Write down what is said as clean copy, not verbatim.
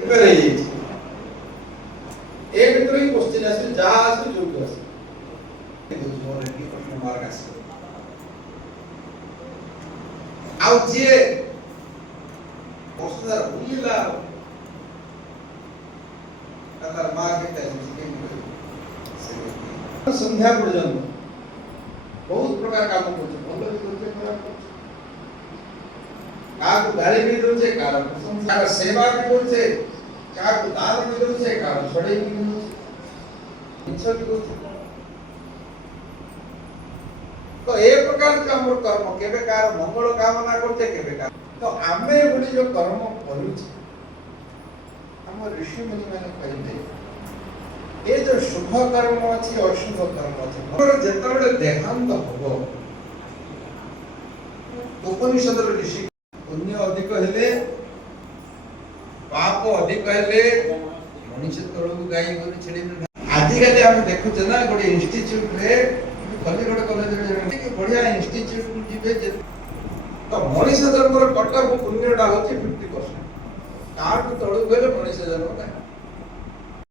करे ए भितर ही क्वेश्चन आसे जा आसे जो आसे मोर की प्रश्न मार्क आसे आउ जे ओसदार बुलिला कतार मार्केट है संध्या पर्यंत बहुत प्रकार काम करते भल भी करते खराब करते काको गाली भी दोचे कार प्रशंसा सेवा भी दोचे काको दान भी दोचे कार छड़े भी दोचे इच्छा भी दोचे तो ए प्रकार का हमर कर्म केबे कार मंगल कामना करते केबे कार तो आमे बोली जो कर्म करू छे हमर ऋषि मुनि माने कहले ए जो शुभ कर्म अछि अशुभ कर्म अछि हमर जेतबेले देहांत होबो उपनिषद ऋषि पुण्य अधिक हेले पाप अधिक हेले मनुष्य तळु गाई गोरु छेड़ी आदि काले हम देखु छ ना गोटे इंस्टीट्यूट रे कलिगड कॉलेज रे कि बढ़िया इंस्टीट्यूट को जिबे जे तो मनुष्य जन्म रे कटक पुण्यटा होछि 50% तार तळु गले मनुष्य जन्म